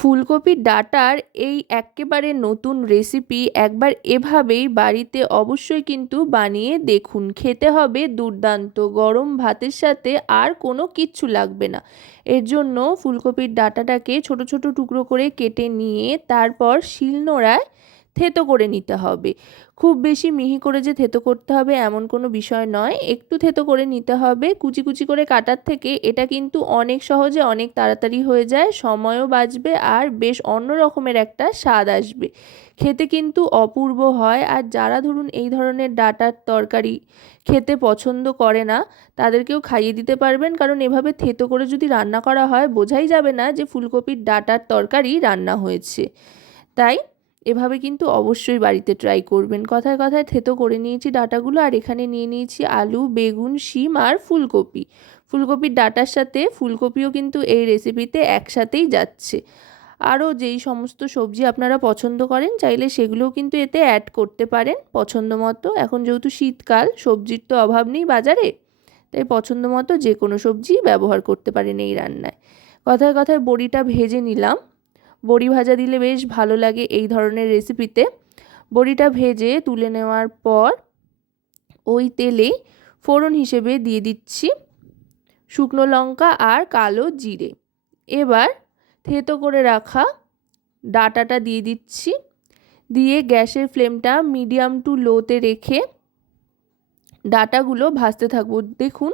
ফুলকপির ডাটার এই একেবারে নতুন রেসিপি একবার এভাবেই বাড়িতে অবশ্যই কিন্তু বানিয়ে দেখুন। খেতে হবে দুর্দান্ত, গরম ভাতের সাথে আর কোনো কিচ্ছু লাগবে না। এর জন্য ফুলকপির ডাটাটাকে ছোট ছোট টুকরো করে কেটে নিয়ে তারপর শিলনোড়ায় থেতো করে নিতে হবে। খুব বেশি মিহি করে যে থেতো করতে হবে এমন কোনো বিষয় নয়। একটু থেতো করে নিতে হবে। কুচি কুচি করে কাটার থেকে এটা কিন্তু অনেক সহজে অনেক তাড়াতাড়ি হয়ে যায়, সময়ও বাঁচবে আর বেশ অন্য রকমের একটা স্বাদ আসবে। খেতে কিন্তু অপূর্ব হয় আর যারা ধরুন এই ধরনের ডাটার তরকারি খেতে পছন্দ করে না, তাদেরকেও খাইয়ে দিতে পারবেন। কারণ এভাবে থেতো করে যদি রান্না করা হয়, বোঝাই যাবে না যে ফুলকপির ডাটার তরকারি রান্না হয়েছে। তাই এভাবে কিন্তু অবশ্যই বাড়িতে ট্রাই করবেন। কথায় কথায় থেতো করে নিয়েছি ডাটাগুলো আর এখানে নিয়ে নিয়েছি আলু, বেগুন, শিম আর ফুলকপি। ফুলকপির ডাটার সাথে ফুলকপিও কিন্তু এই রেসিপিতে একসাথেই যাচ্ছে। আরও যেই সমস্ত সবজি আপনারা পছন্দ করেন, চাইলে সেগুলোও কিন্তু এতে অ্যাড করতে পারেন পছন্দ মতো। এখন যেহেতু শীতকাল, সবজির তো অভাব নেই বাজারে, তাই পছন্দ মতো যে কোনো সবজি ব্যবহার করতে পারেন এই রান্নায়। কথায় কথায় বড়িটা ভেজে নিলাম। বড়ি ভাজা দিলে বেশ ভালো লাগে এই ধরনের রেসিপিতে বড়িটা ভেজে তুলে নেওয়ার পর ওই তেলে ফোড়ন হিসেবে দিয়ে দিচ্ছি শুকনো লঙ্কা আর কালো জিরে। এবার থেতো করে রাখা ডাটাটা দিয়ে দিচ্ছি। দিয়ে গ্যাসের ফ্লেমটা মিডিয়াম টু লোতে রেখে ডাটাগুলো ভাজতে থাকব। দেখুন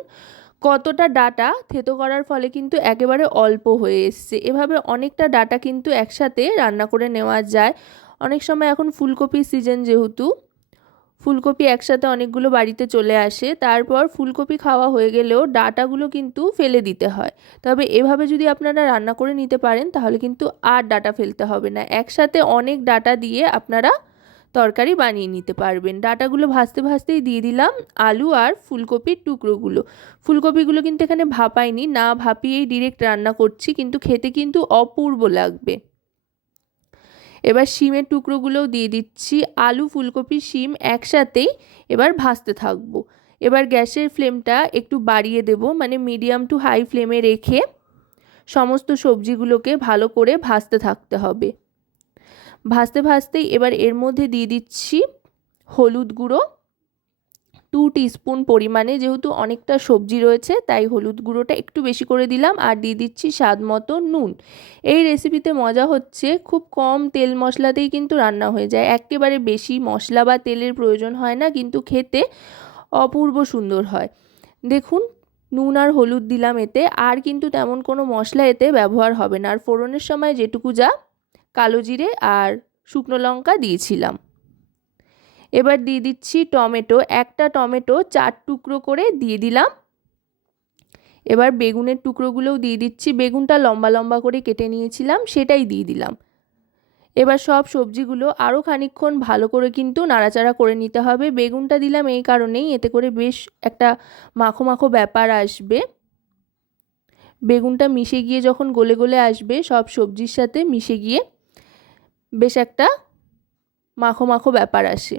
কতটা ডাটা থেতো করার ফলে কিন্তু একেবারে অল্প হয়ে এসছে। এভাবে অনেকটা ডাটা কিন্তু একসাথে রান্না করে নেওয়া যায়। অনেক সময় এখন ফুলকপির সিজন যেহেতু, ফুলকপি একসাথে অনেকগুলো বাড়িতে চলে আসে, তারপর ফুলকপি খাওয়া হয়ে গেলেও ডাটাগুলো কিন্তু ফেলে দিতে হয়। তবে এভাবে যদি আপনারা রান্না করে নিতে পারেন, তাহলে কিন্তু আর ডাটা ফেলতে হবে না। একসাথে অনেক ডাটা দিয়ে আপনারা তরকারি বানিয়ে নিতে পারবেন। ডাটাগুলো ভাজতে ভাজতেই দিয়ে দিলাম আলু আর ফুলকপির টুকরোগুলো। ফুলকপিগুলো কিন্তু এখানে ভাপাইনি, না ভাপিয়েই ডিরেক্ট রান্না করছি, কিন্তু খেতে কিন্তু অপূর্ব লাগবে। এবার শিমের টুকরোগুলোও দিয়ে দিচ্ছি। আলু, ফুলকপি, শিম একসাথেই এবার ভাজতে থাকব। এবার গ্যাসের ফ্লেমটা একটু বাড়িয়ে দেব মানে মিডিয়াম টু হাই ফ্লেমে রেখে সমস্ত সবজিগুলোকে ভালো করে ভাজতে থাকতে হবে। ভাজতে ভাজতেই এবার এর মধ্যে দিয়ে দিচ্ছি হলুদ গুঁড়ো। টু টিস্পুন পরিমাণে যেহেতু অনেকটা সবজি রয়েছে, তাই হলুদ গুঁড়োটা একটু বেশি করে দিলাম আর দিয়ে দিচ্ছি স্বাদ মতো নুন। এই রেসিপিতে মজা হচ্ছে, খুব কম তেল মশলাতেই কিন্তু রান্না হয়ে যায়। একেবারে বেশি মশলা বা তেলের প্রয়োজন হয় না, কিন্তু খেতে অপূর্ব সুন্দর হয়। দেখুন, নুন আর হলুদ দিলাম এতে, আর কিন্তু তেমন কোনো মশলা এতে ব্যবহার হবে না। আর ফোড়নের সময় যেটুকু যা কালো জিরে আর শুকনো লঙ্কা দিয়েছিলাম। এবার দিয়ে দিচ্ছি টমেটো। একটা টমেটো চার টুকরো করে দিয়ে দিলাম। এবার বেগুনের টুকরোগুলোও দিয়ে দিচ্ছি। বেগুনটা লম্বা লম্বা করে কেটে নিয়েছিলাম, সেটাই দিয়ে দিলাম। এবার সব সবজিগুলো আরও খানিক্ষণ ভালো করে কিন্তু নাড়াচাড়া করে নিতে হবে। বেগুনটা দিলাম এই কারণেই, এতে করে বেশ একটা মাখো মাখো ব্যাপার আসবে। বেগুনটা মিশে গিয়ে যখন গলে গলে আসবে, সব সবজির সাথে মিশে গিয়ে বেশ একটা মাখো মাখো ব্যাপার আসে।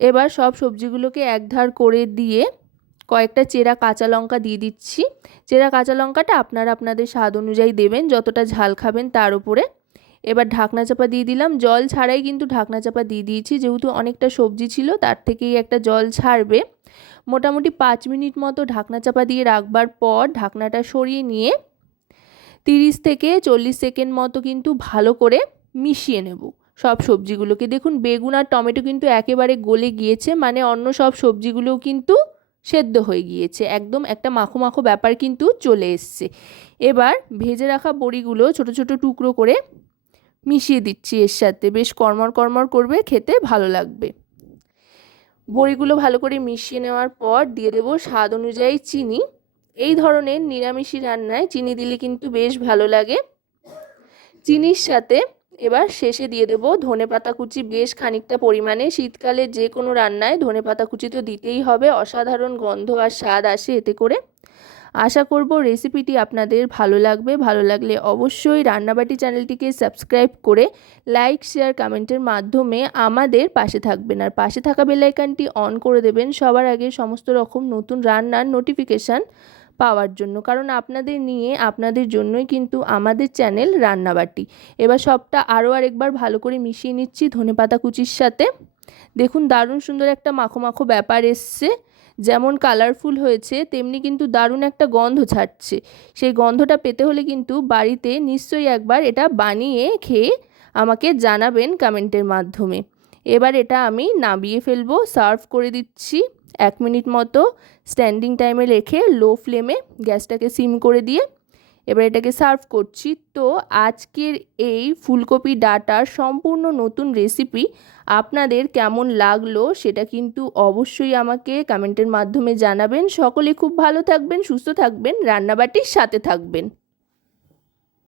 এবার সব সবজিগুলোকে একধার করে দিয়ে কয়েকটা চেরা কাঁচা লঙ্কা দিয়ে দিচ্ছি। চেরা কাঁচা লঙ্কাটা আপনারা আপনাদের স্বাদ অনুযায়ী দেবেন, যতটা ঝাল খাবেন তার উপরে। এবার ঢাকনা চাপা দিয়ে দিলাম। জল ছাড়াই কিন্তু ঢাকনা চাপা দিয়ে দিয়েছি, যেহেতু অনেকটা সবজি ছিল তার থেকেই একটা জল ছাড়বে। মোটামুটি পাঁচ মিনিট মতো ঢাকনা চাপা দিয়ে রাখবার পর ঢাকনাটা সরিয়ে নিয়ে তিরিশ থেকে চল্লিশ সেকেন্ড মতো কিন্তু ভালো করে মিশিয়ে নেব। সব সবজিগুলোকে দেখুন, বেগুন আর টমেটো কিন্তু একেবারে গলে গিয়েছে মানে অন্য সব সবজিগুলোও কিন্তু সেদ্ধ হয়ে গিয়েছে। একদম একটা মাখো মাখো ব্যাপার কিন্তু চলে এসছে। এবার ভেজে রাখা বড়িগুলো ছোট ছোট টুকরো করে মিশিয়ে দিচ্ছি এর সাথে। বেশ কর্মর কর্মর করবে, খেতে ভালো লাগবে। বড়িগুলো ভালো করে মিশিয়ে নেওয়ার পর দিয়ে দেবো স্বাদ অনুযায়ী চিনি। এই ধরনের নিরামিষি রান্নায় চিনি দিলে কিন্তু বেশ ভালো লাগে। চিনির সাথে এবার শেষে দিয়ে দেবো ধনে পাতা কুচি। বেশ খানিকটা পরিমাণে শীতকালে যে কোনো রান্নায় ধনে পাতা কুচি তো দিতেই হবে, অসাধারণ গন্ধ আর স্বাদ আসে এতে করে। আশা করব রেসিপিটি আপনাদের ভালো লাগবে। ভালো লাগলে অবশ্যই রান্নাবাটি চ্যানেলটিকে সাবস্ক্রাইব করে লাইক শেয়ার কমেন্টের মাধ্যমে আমাদের পাশে থাকবেন। আর পাশে থাকা বেলাইকানটি অন করে দেবেন। সবার আগে সমস্ত রকম নতুন রান্নার নোটিফিকেশান পাওয়ার জন্য। কারণ আপনাদের নিয়ে, আপনাদের জন্যই কিন্তু আমাদের চ্যানেল রান্নাবাটি। এবার সবটা আরও আরেকবার ভালো করে মিশিয়ে নিচ্ছি ধনেপাতা কুচির সাথে। দেখুন, দারুণ সুন্দর একটা মাখো মাখো ব্যাপার এসছে। যেমন কালারফুল হয়েছে, তেমনি কিন্তু দারুণ একটা গন্ধ ছাড়ছে। সেই গন্ধটা পেতে হলে কিন্তু বাড়িতে নিশ্চয়ই একবার এটা বানিয়ে খেয়ে আমাকে জানাবেন কমেন্টের মাধ্যমে। এবার এটা আমি নাবিয়ে ফেলব, সার্ভ করে দিচ্ছি। এক মিনিট মতো স্ট্যান্ডিং টাইমে রেখে লো ফ্লেমে গ্যাসটাকে সিম করে দিয়ে এবার এটাকে সার্ভ করছি। তো আজকের এই ফুলকপি ডাটার সম্পূর্ণ নতুন রেসিপি আপনাদের কেমন লাগল সেটা কিন্তু অবশ্যই আমাকে কমেন্টের মাধ্যমে জানাবেন। সকলে খুব ভালো থাকবেন, সুস্থ থাকবেন, রান্নাবাটির সাথে থাকবেন।